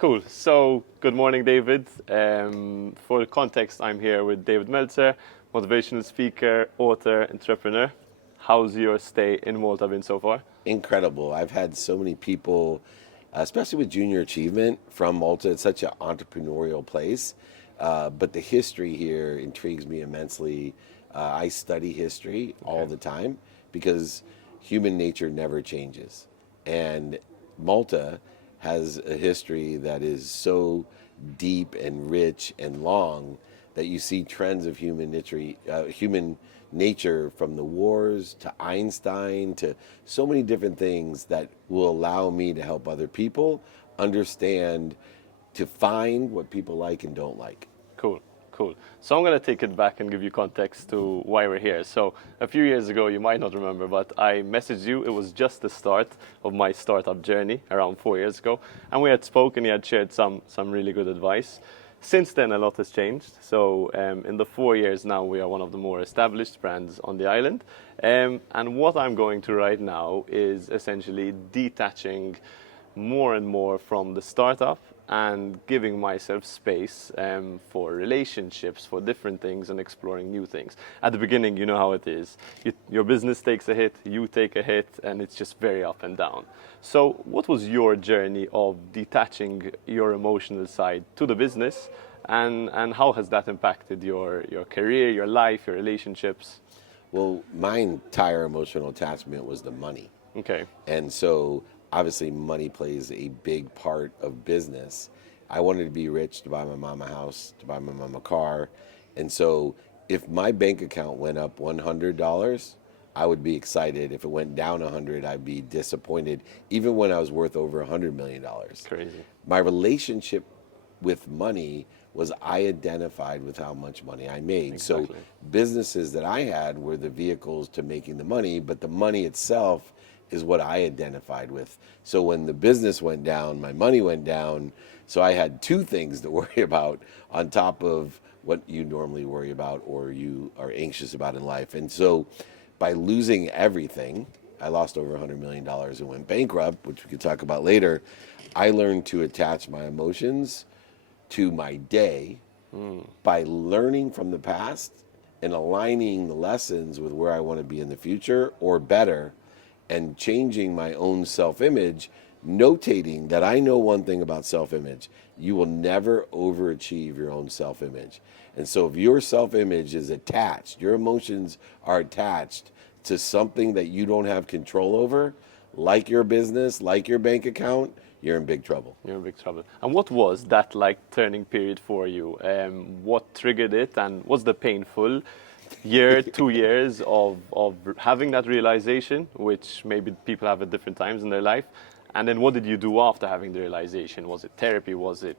Cool. So, good morning, David. For context, I'm here with David Meltzer, motivational speaker, author, entrepreneur. How's your stay in Malta been so far? Incredible. I've had so many people, especially with junior achievement from Malta. It's such an entrepreneurial place. But the history here intrigues me immensely. I study history all the time because human nature never changes. And Malta has a history that is so deep and rich and long that you see trends of human nature from the wars to Einstein to so many different things that will allow me to help other people understand to find what people like and don't like. Cool, cool. So I'm going to take it back and give you context to why we're here. So a few years ago, you might not remember, but I messaged you. It was just the start of my startup journey around 4 years ago. And we had spoken, you had shared some really good advice. Since then, a lot has changed. So in the 4 years now, we are one of the more established brands on the island. And what I'm going to right now is essentially detaching more and more from the startup and giving myself space for relationships, for different things and exploring new things. At the beginning, you know how it is. Your business takes a hit, you take a hit, and it's just very up and down. So what was your journey of detaching your emotional side to the business, and how has that impacted your career, your life, your relationships? Well, my entire emotional attachment was the money. Okay. And so obviously money plays a big part of business. I wanted to be rich to buy my mom a house, to buy my mom a car. And so if my bank account went up $100, I would be excited. If it went down 100, I'd be disappointed, even when I was worth over $100 million. Crazy. My relationship with money was I identified with how much money I made. Exactly. So businesses that I had were the vehicles to making the money, but the money itself is what I identified with. So when the business went down, my money went down. So I had two things to worry about on top of what you normally worry about or you are anxious about in life. And so by losing everything, I lost over $100 million and went bankrupt, which we could talk about later. I learned to attach my emotions to my day by learning from the past and aligning the lessons with where I want to be in the future or better, and changing my own self-image, notating that I know one thing about self-image. You will never overachieve your own self-image. And so if your self-image is attached, your emotions are attached to something that you don't have control over, like your business, like your bank account, you're in big trouble. You're in big trouble. And what was that like turning period for you? What triggered it, and was the painful year, 2 years of having that realization, which maybe people have at different times in their life? And then what did you do after having the realization? Was it therapy? Was it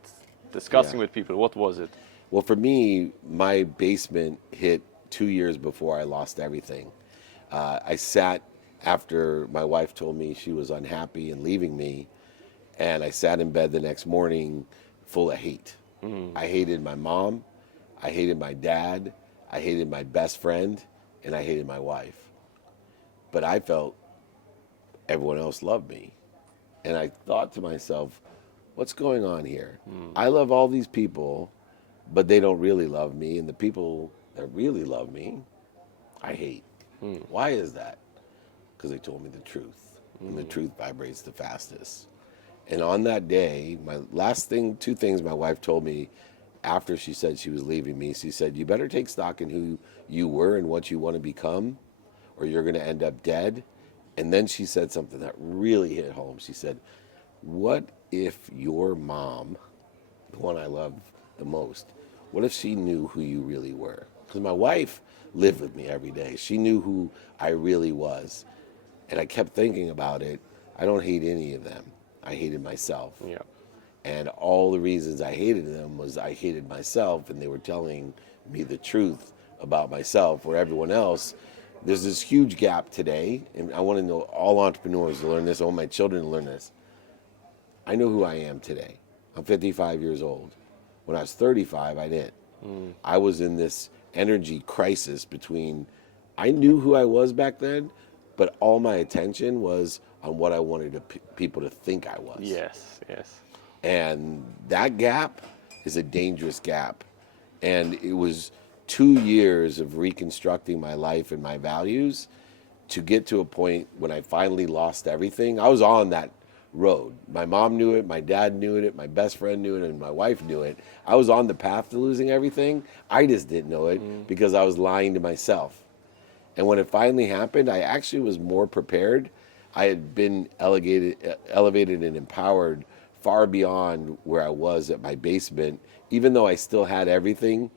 discussing with people? What was it? Well, for me, my basement hit 2 years before I lost everything. I sat after my wife told me she was unhappy and leaving me, and I sat in bed the next morning full of hate. I hated my mom, I hated my dad, I hated my best friend, and I hated my wife. But I felt everyone else loved me. And I thought to myself, what's going on here? I love all these people, but they don't really love me. And the people that really love me, I hate. Why is that? Because they told me the truth. And the truth vibrates the fastest. And on that day, two things my wife told me after she said she was leaving me, she said, you better take stock in who you were and what you want to become, or you're going to end up dead. And then she said something that really hit home. She said, what if your mom, the one I love the most, what if she knew who you really were? Because my wife lived with me every day. She knew who I really was. And I kept thinking about it. I don't hate any of them. I hated myself. Yeah. And all the reasons I hated them was I hated myself, and they were telling me the truth about myself, where everyone else, there's this huge gap today, and I want to know all entrepreneurs to learn this, I want my children to learn this. I know who I am today. I'm 55 years old. When I was 35, I didn't. I was in this energy crisis between, I knew who I was back then, but all my attention was on what I wanted people to think I was. Yes, yes. And that gap is a dangerous gap. And it was 2 years of reconstructing my life and my values to get to a point when I finally lost everything. I was on that road. My mom knew it, my dad knew it, my best friend knew it, and my wife knew it. I was on the path to losing everything. I just didn't know it because I was lying to myself. And when it finally happened, I actually was more prepared. I had been elevated and empowered far beyond where I was at my basement. Even though I still had everything,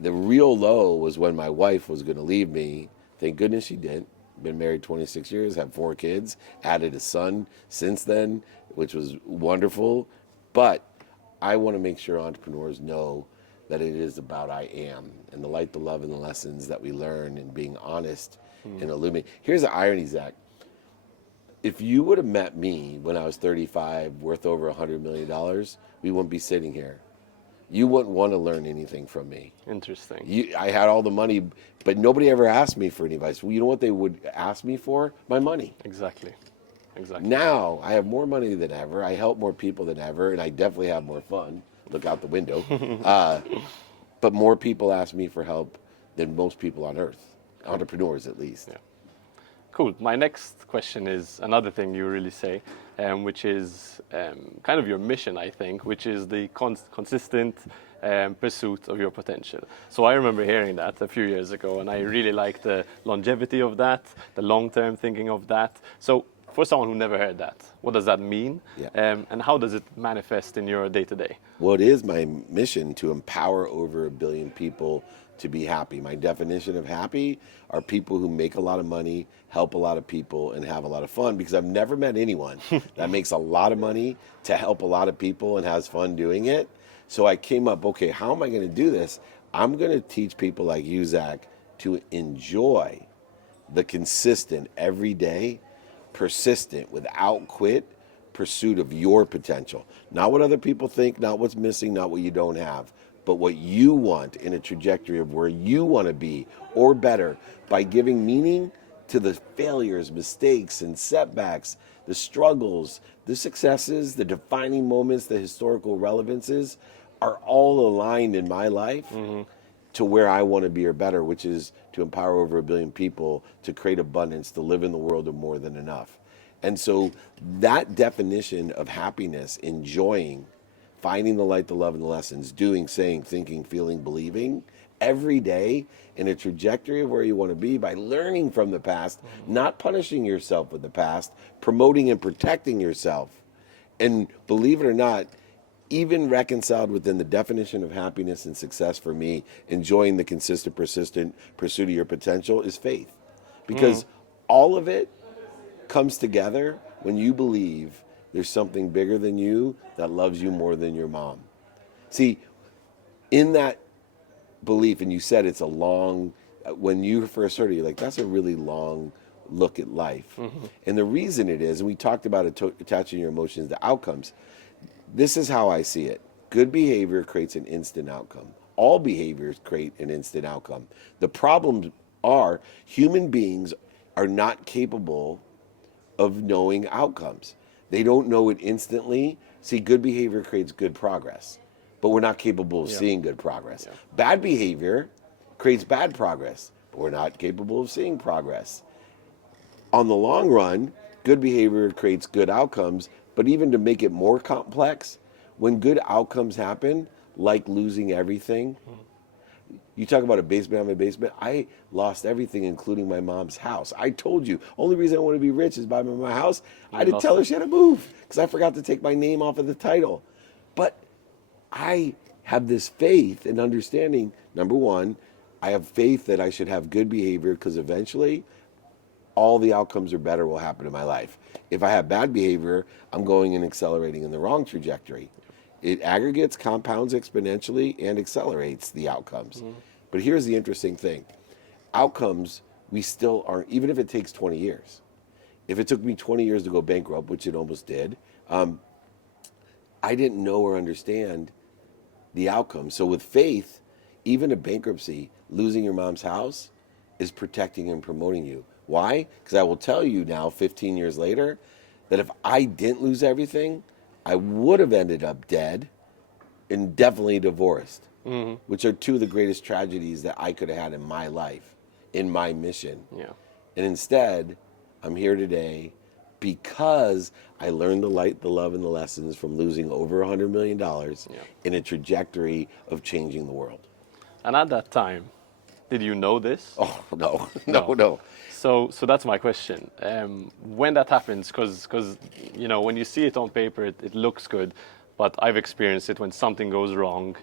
the real low was when my wife was going to leave me. Thank goodness she did. Been married 26 years, have 4 kids, added a son since then, which was wonderful. But I want to make sure entrepreneurs know that it is about I am and the light, the love, and the lessons that we learn and being honest and illuminate. Here's the irony, Zach. If you would have met me when I was 35, worth over $100 million, we wouldn't be sitting here. You wouldn't want to learn anything from me. Interesting. I had all the money, but nobody ever asked me for any advice. Well, you know what they would ask me for? My money. Exactly. Now I have more money than ever. I help more people than ever, and I definitely have more fun. Look out the window. But more people ask me for help than most people on earth, entrepreneurs at least. Yeah. Cool. My next question is another thing you really say, which is kind of your mission, I think, which is the consistent pursuit of your potential. So I remember hearing that a few years ago, and I really like the longevity of that, the long-term thinking of that. So for someone who never heard that, what does that mean? Yeah. And how does it manifest in your day-to-day? Well, it is my mission to empower over 1 billion people to be happy. My definition of happy are people who make a lot of money, help a lot of people, and have a lot of fun, because I've never met anyone that makes a lot of money to help a lot of people and has fun doing it. So I came up, okay, how am I going to do this? I'm going to teach people like you, Zach, to enjoy the consistent, everyday, persistent, without quit pursuit of your potential. Not what other people think, not what's missing, not what you don't have, but what you want in a trajectory of where you want to be or better, by giving meaning to the failures, mistakes, and setbacks, the struggles, the successes, the defining moments, the historical relevances are all aligned in my life to where I want to be or better, which is to empower over 1 billion people to create abundance, to live in the world of more than enough. And so that definition of happiness, enjoying, finding the light, the love, and the lessons, doing, saying, thinking, feeling, believing, every day in a trajectory of where you want to be by learning from the past, not punishing yourself with the past, promoting and protecting yourself. And believe it or not, even reconciled within the definition of happiness and success for me, enjoying the consistent, persistent pursuit of your potential is faith. Because all of it comes together when you believe there's something bigger than you that loves you more than your mom. See, in that belief, and you said it's a long, when you first heard it, you're like, that's a really long look at life. And the reason it is, and we talked about attaching your emotions to outcomes, this is how I see it. Good behavior creates an instant outcome. All behaviors create an instant outcome. The problems are human beings are not capable of knowing outcomes. They don't know it instantly. See, good behavior creates good progress, but we're not capable of seeing good progress. Bad behavior creates bad progress, but we're not capable of seeing progress. On the long run, good behavior creates good outcomes, but even to make it more complex, when good outcomes happen, like losing everything, you talk about a basement, I'm a basement. I lost everything, including my mom's house. I told you, only reason I want to be rich is buy my house. I didn't tell her she had to move because I forgot to take my name off of the title. But I have this faith and understanding. Number one, I have faith that I should have good behavior because eventually all the outcomes are better will happen in my life. If I have bad behavior, I'm going and accelerating in the wrong trajectory. It aggregates, compounds exponentially, and accelerates the outcomes. But here's the interesting thing. Outcomes, we still aren't, even if it takes 20 years. If it took me 20 years to go bankrupt, which it almost did, I didn't know or understand the outcome. So with faith, even a bankruptcy, losing your mom's house, is protecting and promoting you. Why? Because I will tell you now, 15 years later, that if I didn't lose everything, I would have ended up dead and definitely divorced, which are two of the greatest tragedies that I could have had in my life, in my mission. Yeah. And instead, I'm here today because I learned the light, the love, and the lessons from losing over $100 million in a trajectory of changing the world. And at that time, did you know this? Oh, no, No. no. So that's my question. When that happens, because you know, when you see it on paper, it looks good, but I've experienced it when something goes wrong,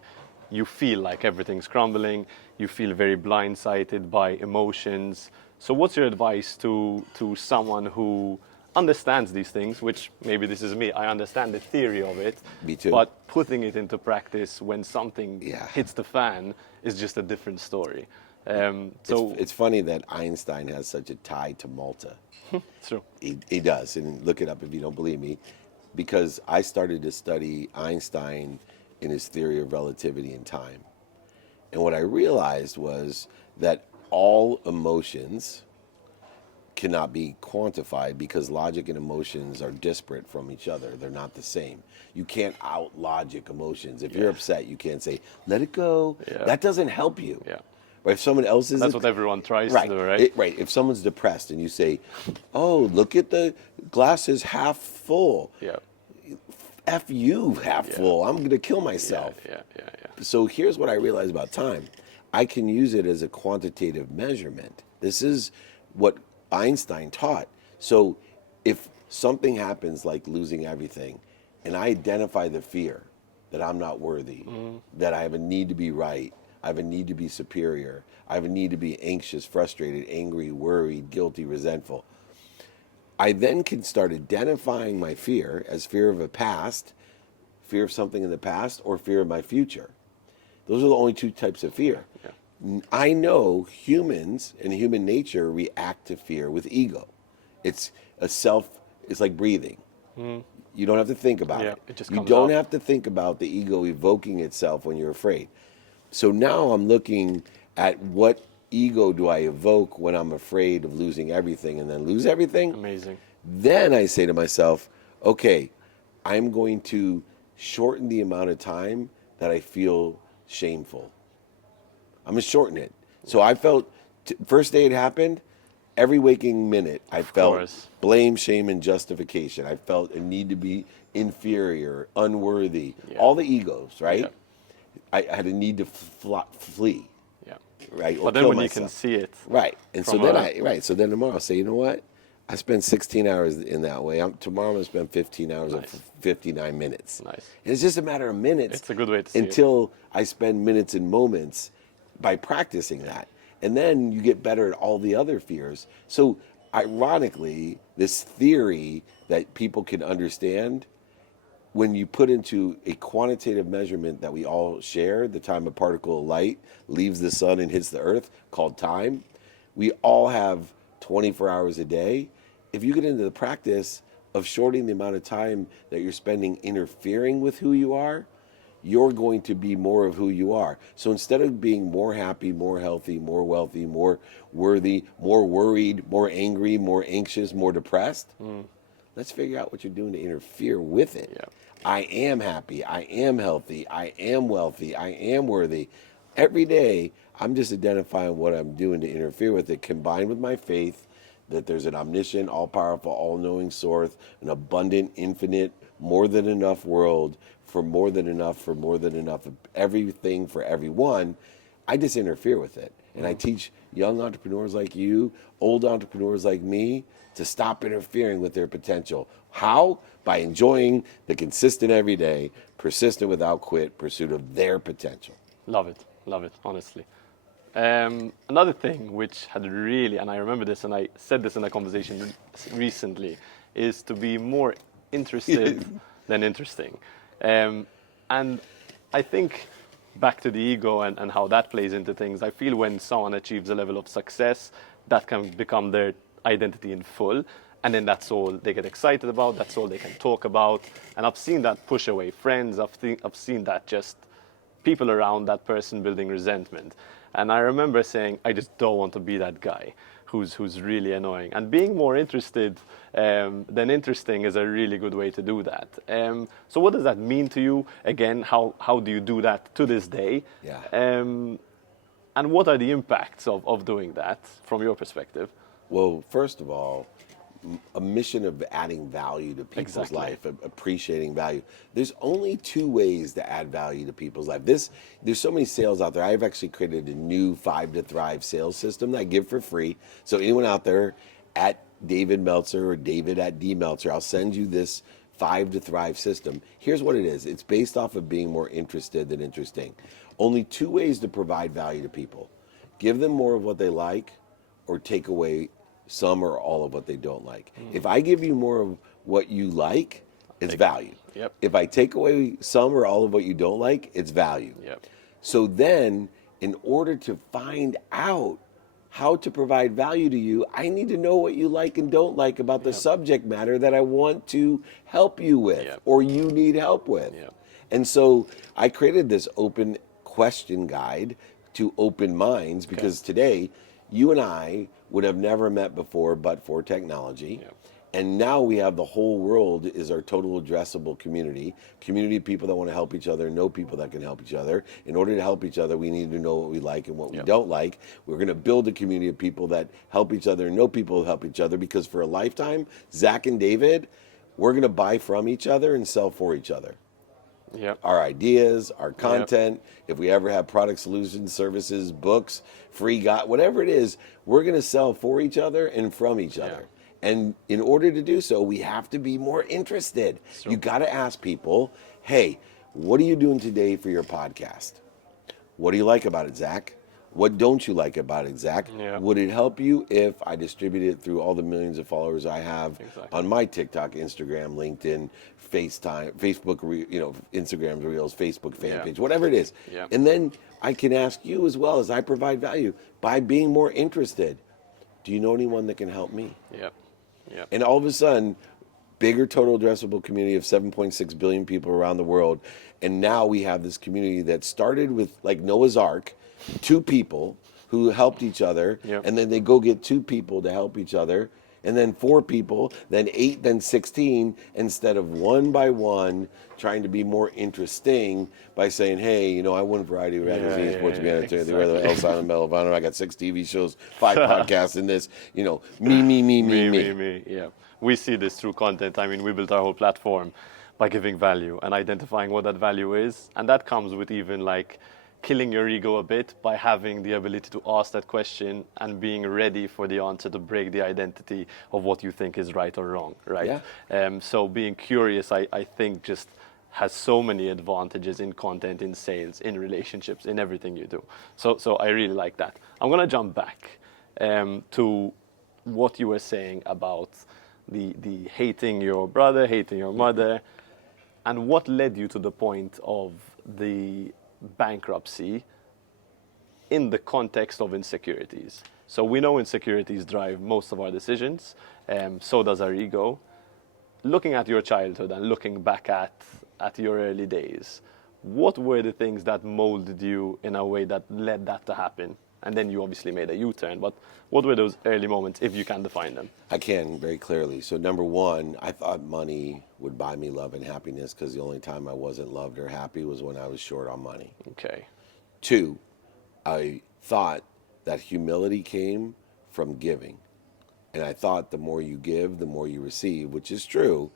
you feel like everything's crumbling. You feel very blindsided by emotions. So what's your advice to someone who understands these things, which maybe this is me, I understand the theory of it. Me too. But putting it into practice when something Yeah. hits the fan is just a different story. It's funny that Einstein has such a tie to Malta. It's true. He does, and look it up if you don't believe me, because I started to study Einstein in his theory of relativity and time. And what I realized was that all emotions cannot be quantified because logic and emotions are disparate from each other. They're not the same. You can't out logic emotions. If you're upset, you can't say, let it go. Yeah. That doesn't help you. Yeah. But if someone else is... That's what everyone tries right. to do, right? Right. If someone's depressed and you say, oh, look at the glass is half full. Yeah. F you, half full. I'm going to kill myself. Yeah. So here's what I realized about time. I can use it as a quantitative measurement. This is what Einstein taught. So if something happens like losing everything, and I identify the fear that I'm not worthy, that I have a need to be right, I have a need to be superior, I have a need to be anxious, frustrated, angry, worried, guilty, resentful, I then can start identifying my fear as fear of a past, fear of something in the past, or fear of my future. Those are the only two types of fear. Yeah. I know humans and human nature react to fear with ego. It's like breathing. You don't have to think about it. It just You comes don't up. have to think about the ego evoking itself when you're afraid. So now I'm looking at what ego do I evoke when I'm afraid of losing everything and then lose everything. Amazing. Then I say to myself, okay, I'm going to shorten the amount of time that I feel shameful. I'm going to shorten it. So I felt, first day it happened, every waking minute I felt course. blame, shame, and justification. I felt a need to be inferior, unworthy, Yeah. all the egos, right? Yeah. I had a need to flee, Yeah. right? Or But then kill when myself. you can see it. Right. And so from then so then tomorrow I'll say, you know what? I spend 16 hours in that way. Tomorrow I'm going to spend 15 hours and 59 minutes. Nice. And it's just a matter of minutes. It's a good way to see it. until I spend minutes and moments by practicing that. And then you get better at all the other fears. So ironically, this theory that people can understand, when you put into a quantitative measurement that we all share, the time a particle of light leaves the sun and hits the earth, called time, we all have 24 hours a day. If you get into the practice of shortening the amount of time that you're spending interfering with who you are, you're going to be more of who you are. So instead of being more happy, more healthy, more wealthy, more worthy, more worried, more angry, more anxious, more depressed, let's figure out what you're doing to interfere with it. Yeah. I am happy, I am healthy, I am wealthy, I am worthy. Every day, I'm just identifying what I'm doing to interfere with it, combined with my faith that there's an omniscient, all-powerful, all-knowing source, an abundant, infinite, more than enough world for more than enough, of everything for everyone. I just interfere with it. And I teach young entrepreneurs like you, old entrepreneurs like me, to stop interfering with their potential. How? By enjoying the consistent everyday, persistent without quit pursuit of their potential. Love it, honestly. Another thing which had really, and I remember this and I said this in a conversation recently, is to be more interested than interesting. And I think back to the ego and how that plays into things, I feel when someone achieves a level of success, that can become their identity in full. And then that's all they get excited about, that's all they can talk about. And I've seen that push away friends, I've seen that just people around that person building resentment. And I remember saying, I just don't want to be that guy who's really annoying. And being more interested than interesting is a really good way to do that. So what does that mean to you? Again, how do you do that to this day? Yeah. And what are the impacts of doing that from your perspective? Well, first of all, a mission of adding value to people's Exactly. life, appreciating value. There's only two ways to add value to people's life. There's so many sales out there. I've actually created a new 5 to Thrive sales system that I give for free. So anyone out there at David Meltzer or David at D Meltzer, I'll send you this 5 to Thrive system. Here's what it is. It's based off of being more interested than interesting. Only 2 ways to provide value to people. Give them more of what they like, or take away some or all of what they don't like. If I give you more of what you like, it's value. Yep. If I take away some or all of what you don't like, it's value. Yep. So then, in order to find out how to provide value to you, I need to know what you like and don't like about the subject matter that I want to help you with, or you need help with. And so I created this open question guide to open minds, because today you and I would have never met before but for technology. And now we have the whole world is our total addressable community of people that want to help each other, know people that can help each other. In order to help each other, we need to know what we like and what we don't like. We're going to build a community of people that help each other and know people who help each other, because for a lifetime, Zach and David, we're going to buy from each other and sell for each other. Our ideas, our content, if we ever have product solutions, services, books, free guide, whatever it is, we're going to sell for each other and from each other. And in order to do so, we have to be more interested. You got to ask people, hey, what are you doing today for your podcast? What do you like about it, Zach? What don't you like about it, Zach? Would it help you if I distribute it through all the millions of followers I have on my TikTok, Instagram, LinkedIn, FaceTime, Facebook, Instagram Reels, Facebook fan page, whatever it is. And then I can ask you as well, as I provide value by being more interested. Do you know anyone that can help me? And all of a sudden, bigger total addressable community of 7.6 billion people around the world. And now we have this community that started with, like Noah's Ark, 2 people who helped each other, and then they go get 2 people to help each other, and then 4 people, then 8, then 16, instead of one by one trying to be more interesting by saying, hey, I win Variety Magazine, Sports Entertainment, the El Silent Medal of Honor, I got 6 TV shows, 5 podcasts in this, me. Yeah. We see this through content. I mean, we built our whole platform by giving value and identifying what that value is. And that comes with even like killing your ego a bit by having the ability to ask that question and being ready for the answer to break the identity of what you think is right or wrong, right? So being curious, I think, just has so many advantages in content, in sales, in relationships, in everything you do. So I really like that. I'm going to jump back to what you were saying about the hating your brother, hating your mother, and what led you to the point of the bankruptcy in the context of insecurities. So we know insecurities drive most of our decisions, so does our ego. Looking at your childhood and looking back at your early days, what were the things that molded you in a way that led that to happen? And then you obviously made a U-turn, but what were those early moments, if you can define them? I can, very clearly. So number one, I thought money would buy me love and happiness, because the only time I wasn't loved or happy was when I was short on money. 2, I thought that humility came from giving. And I thought the more you give, the more you receive, which is true,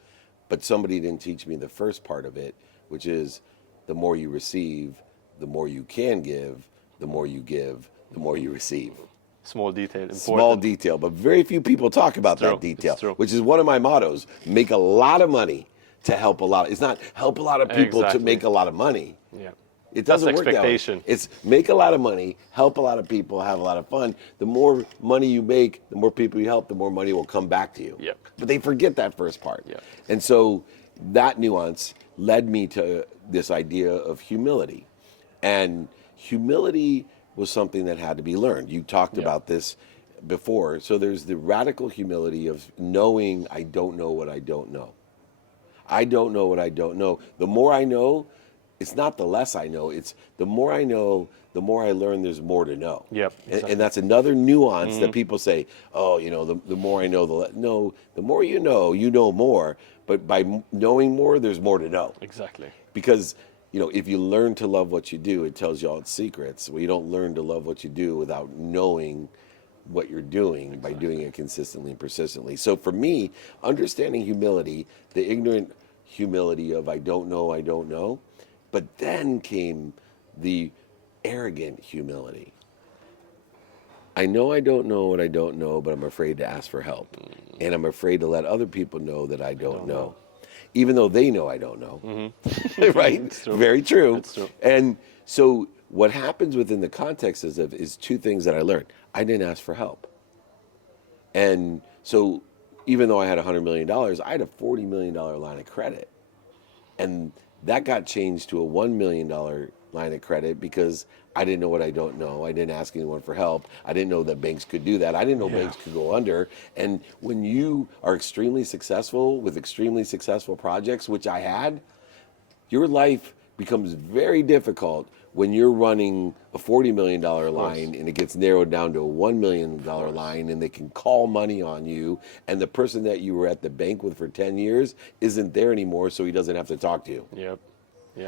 but somebody didn't teach me the first part of it, which is the more you receive, the more you can give, the more you give, the more you receive. Small detail, important. Small detail, but very few people talk about that detail, which is one of my mottos. Make a lot of money to help a lot. It's not help a lot of people to make a lot of money. It doesn't work that way. It's make a lot of money, help a lot of people, have a lot of fun. The more money you make, the more people you help, the more money will come back to you. But they forget that first part. And so that nuance led me to this idea of humility. And humility was something that had to be learned. You talked about this before. So there's the radical humility of knowing I don't know what I don't know. I don't know what I don't know. The more I know, it's not the less I know, it's the more I know, the more I learn there's more to know. Yep, exactly. And that's another nuance that people say, oh, you know, the more I know, no, the more you know more. But by knowing more, there's more to know. Exactly. Because, you know, if you learn to love what you do, it tells you all its secrets. Well, you don't learn to love what you do without knowing what you're doing by doing it consistently and persistently. So for me, understanding humility, the ignorant humility of I don't know, but then came the arrogant humility. I don't know what I don't know, but I'm afraid to ask for help. And I'm afraid to let other people know that I don't know. Even though they know I don't know. Right? It's true. Very true. It's true. And so what happens within the context is two things that I learned. I didn't ask for help. And so even though I had $100 million, I had a $40 million line of credit. And that got changed to a $1 million line of credit because I didn't know what I don't know. I didn't ask anyone for help. I didn't know that banks could do that. I didn't know banks could go under. And when you are extremely successful with extremely successful projects, which I had, your life becomes very difficult when you're running a $40 million line and it gets narrowed down to a $1 million line and they can call money on you and the person that you were at the bank with for 10 years isn't there anymore, so he doesn't have to talk to you. Yep.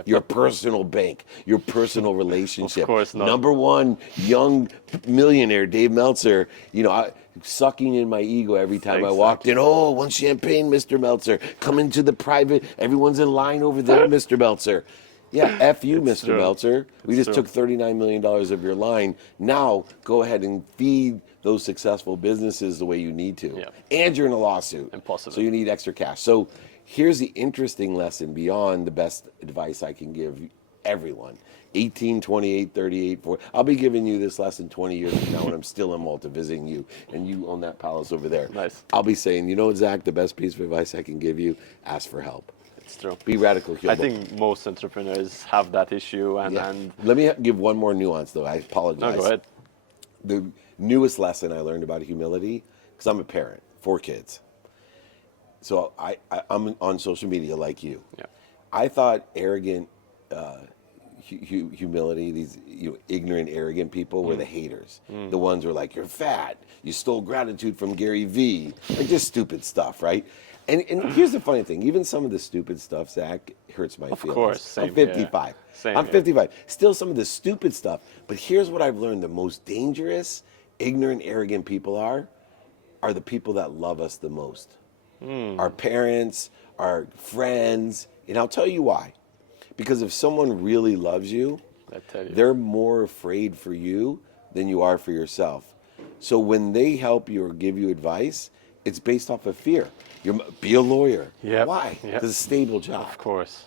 Your personal bank, your personal relationship. Of course not. Number one young millionaire, Dave Meltzer, you know, sucking in my ego every time I walked in. Oh, one champagne, Mr. Meltzer. Come into the private. Everyone's in line over there, Mr. Meltzer. Yeah, F you, Mr. True. Meltzer. We just true. took $39 million of your line. Now go ahead and feed those successful businesses the way you need to. Yeah. And you're in a lawsuit. Impossible. So you need extra cash. So here's the interesting lesson beyond the best advice I can give everyone. 18, 28, 38, 40. I'll be giving you this lesson 20 years from now when I'm still in Malta visiting you and you own that palace over there. Nice. I'll be saying, you know, Zach, the best piece of advice I can give you, ask for help. It's true. Be radical. I think most entrepreneurs have that issue. And Let me give one more nuance, though. I apologize. No, go ahead. The newest lesson I learned about humility, because I'm a parent, 4 kids. So I'm on social media like you. Yeah. I thought arrogant humility, these ignorant, arrogant people were the haters. The ones who are like, you're fat, you stole gratitude from Gary Vee, like just stupid stuff, right? And here's the funny thing, even some of the stupid stuff, Zach, hurts my feelings. Of course, same. I'm 55. Same, I'm 55. Still some of the stupid stuff. But here's what I've learned. The most dangerous, ignorant, arrogant people are the people that love us the most. Our parents, our friends. And I'll tell you why. Because if someone really loves you, they're more afraid for you than you are for yourself. So when they help you or give you advice, it's based off of fear. Be a lawyer. Yep. Why? Yep. Because it's a stable job. Of course.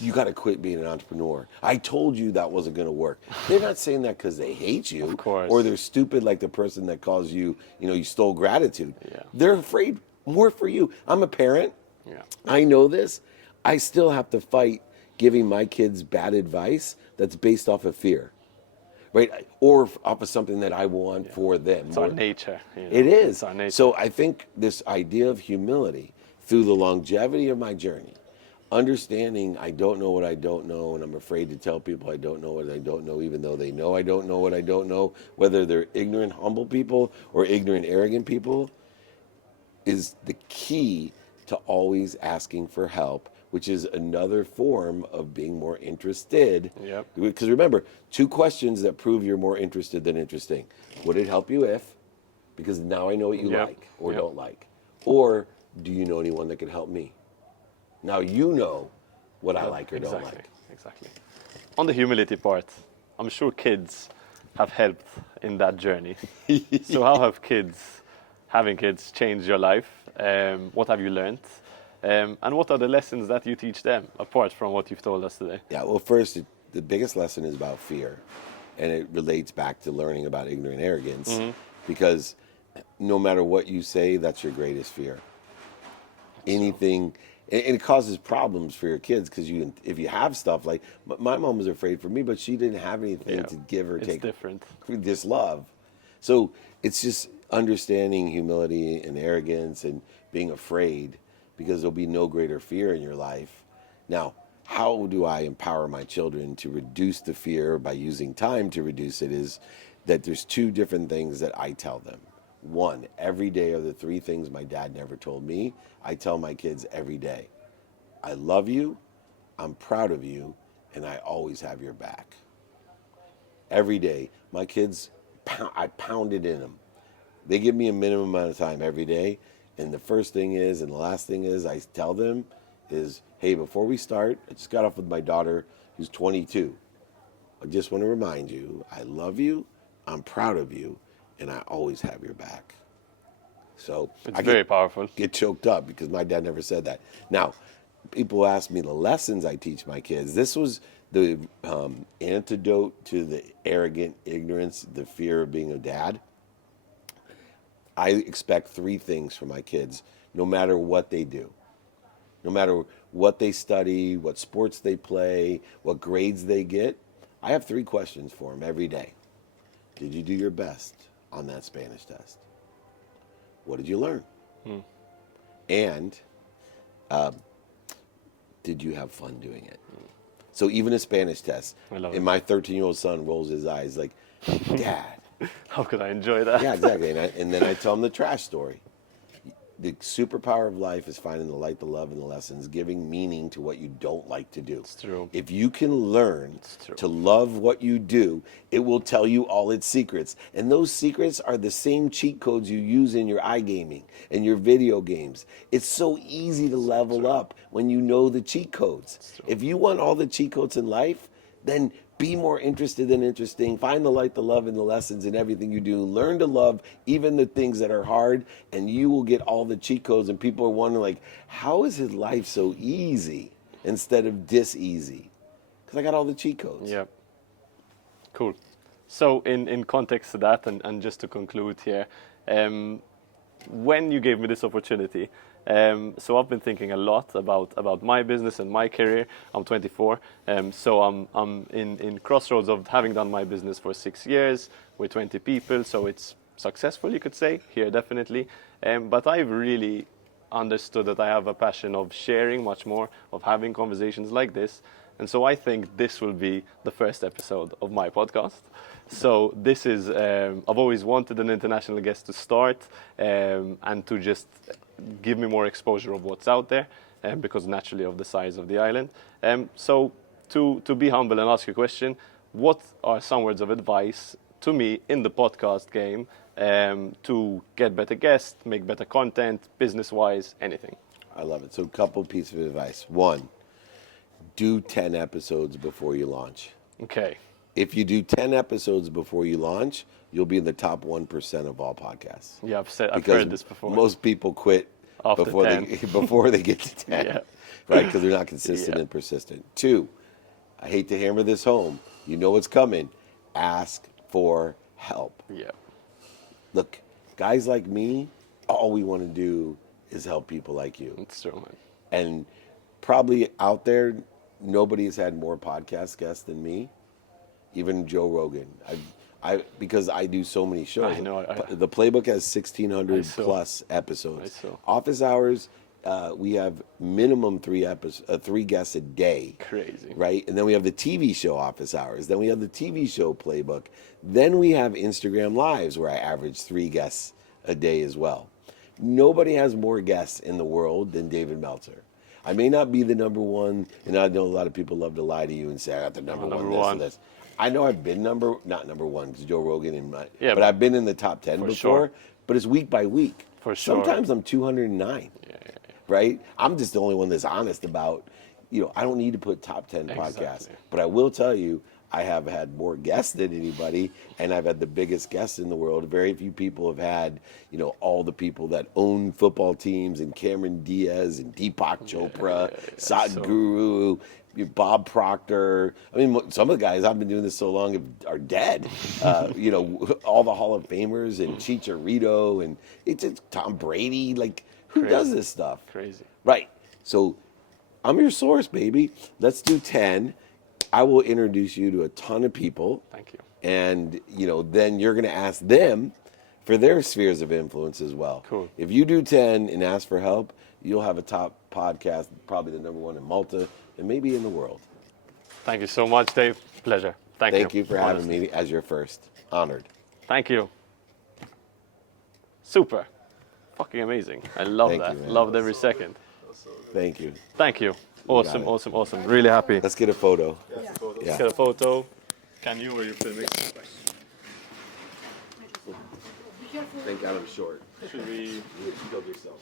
You got to quit being an entrepreneur. I told you that wasn't going to work. They're not saying that because they hate you. Of course. Or they're stupid like the person that calls you, you stole gratitude. Yeah. They're afraid more for you. I'm a parent. Yeah. I know this. I still have to fight giving my kids bad advice that's based off of fear. Right? Or off of something that I want for them. It's our nature. It is. It's our nature. So I think this idea of humility through the longevity of my journey, understanding I don't know what I don't know, and I'm afraid to tell people I don't know what I don't know, even though they know I don't know what I don't know, whether they're ignorant, humble people or ignorant, arrogant people, is the key to always asking for help, which is another form of being more interested. Yep. Because remember, 2 questions that prove you're more interested than interesting. Would it help you if? Because now I know what you like or don't like. Or do you know anyone that could help me? Now you know what I like or don't like. Exactly. On the humility part, I'm sure kids have helped in that journey. So how have having kids changed your life? What have you learned? And what are the lessons that you teach them, apart from what you've told us today? Yeah, well, first, the biggest lesson is about fear. And it relates back to learning about ignorant arrogance. Because no matter what you say, that's your greatest fear. Anything, and it causes problems for your kids because if you have stuff like, my mom was afraid for me, but she didn't have anything to give or take. It's different. This love. So it's just understanding humility and arrogance and being afraid, because there'll be no greater fear in your life. Now, how do I empower my children to reduce the fear by using time to reduce it is that there's two different things that I tell them. One, every day are the three things my dad never told me. I tell my kids every day. I love you, I'm proud of you, and I always have your back. Every day, my kids, I pound it in them. They give me a minimum amount of time every day, and the first thing is, and the last thing is, I tell them is, hey, before we start, I just got off with my daughter who's 22. I just want to remind you, I love you, I'm proud of you, and I always have your back. So It's very powerful. Get choked up because my dad never said that. Now, people ask me the lessons I teach my kids. This was the antidote to the arrogant ignorance, the fear of being a dad. I expect three things from my kids, no matter what they do. No matter what they study, what sports they play, what grades they get, I have three questions for them every day. Did you do your best on that Spanish test? What did you learn? And did you have fun doing it? So even a Spanish test, and my 13-year-old son rolls his eyes like, Dad. How could I enjoy that? Yeah, exactly. And then I tell him the trash story. The superpower of life is finding the light, the love, and the lessons, giving meaning to what you don't like to do. It's true. If you can learn to love what you do, it will tell you all its secrets. And those secrets are the same cheat codes you use in your iGaming and your video games. It's so easy to level up when you know the cheat codes. If you want all the cheat codes in life, then be more interested than interesting. Find the light, the love, and the lessons in everything you do. Learn to love even the things that are hard, and you will get all the cheat codes. And people are wondering, like, how is his life so easy instead of dis-easy? Because I got all the cheat codes. Yeah. Cool. So in context to that, and just to conclude here, when you gave me this opportunity, so I've been thinking a lot about my business and my career. I'm 24, so I'm in crossroads of having done my business for 6 years with 20 people, so it's successful, you could say, here definitely. But I've really understood that I have a passion of sharing much more, of having conversations like this. And so I think this will be the first episode of my podcast. So this is, I've always wanted an international guest to start and to just give me more exposure of what's out there, because naturally of the size of the island. So to be humble and ask you a question, what are some words of advice to me in the podcast game to get better guests, make better content, business-wise, anything? I love it. So a couple pieces of advice. One, do 10 episodes before you launch. Okay. If you do 10 episodes before you launch, you'll be in the top 1% of all podcasts. Yeah, I've heard this before. Most people quit After before 10. before they get to 10, Yeah. right? Because they're not consistent and persistent. Two, I hate to hammer this home. You know what's coming. Ask for help. Yeah. Look, guys like me, all we want to do is help people like you. It's true, man. And probably out there, nobody has had more podcast guests than me. Even Joe Rogan. Because I do so many shows. I know. The playbook has 1,600 plus episodes. Office hours, we have minimum three guests a day. Crazy. Right? And then we have the TV show office hours. Then we have the TV show playbook. Then we have Instagram Lives where I average 3 guests a day as well. Nobody has more guests in the world than David Meltzer. I may not be the number one, and I know a lot of people love to lie to you and say I got the number one this. I know I've been not number one because Joe Rogan and but I've been in the top 10 before. Sure. But it's week by week. For sure. Sometimes I'm 209. Yeah. Right? I'm just the only one that's honest about, I don't need to put top 10 podcasts. But I will tell you, I have had more guests than anybody, and I've had the biggest guests in the world. Very few people have had, all the people that own football teams, and Cameron Diaz and Deepak Chopra, Sadhguru, Bob Proctor. I mean, some of the guys I've been doing this so long are dead. All the Hall of Famers and Chicharito and it's Tom Brady. Like, who does this stuff? Crazy. Right. So I'm your source, baby. Let's do 10. I will introduce you to a ton of people. Thank you. And, then you're going to ask them for their spheres of influence as well. Cool. If you do 10 and ask for help, you'll have a top podcast, probably the number one in Malta and maybe in the world. Thank you so much, Dave. Pleasure. Thank you for having honestly. me as your first. Honored. Thank you. Super. Fucking amazing. I love Thank that. you, man. Loved every second. Thank you. Thank you. Awesome, it. awesome, awesome. Really happy. Let's get a photo. Let's get a photo. Can you or you filming? Thank God I'm short. Should we? You killed yourself.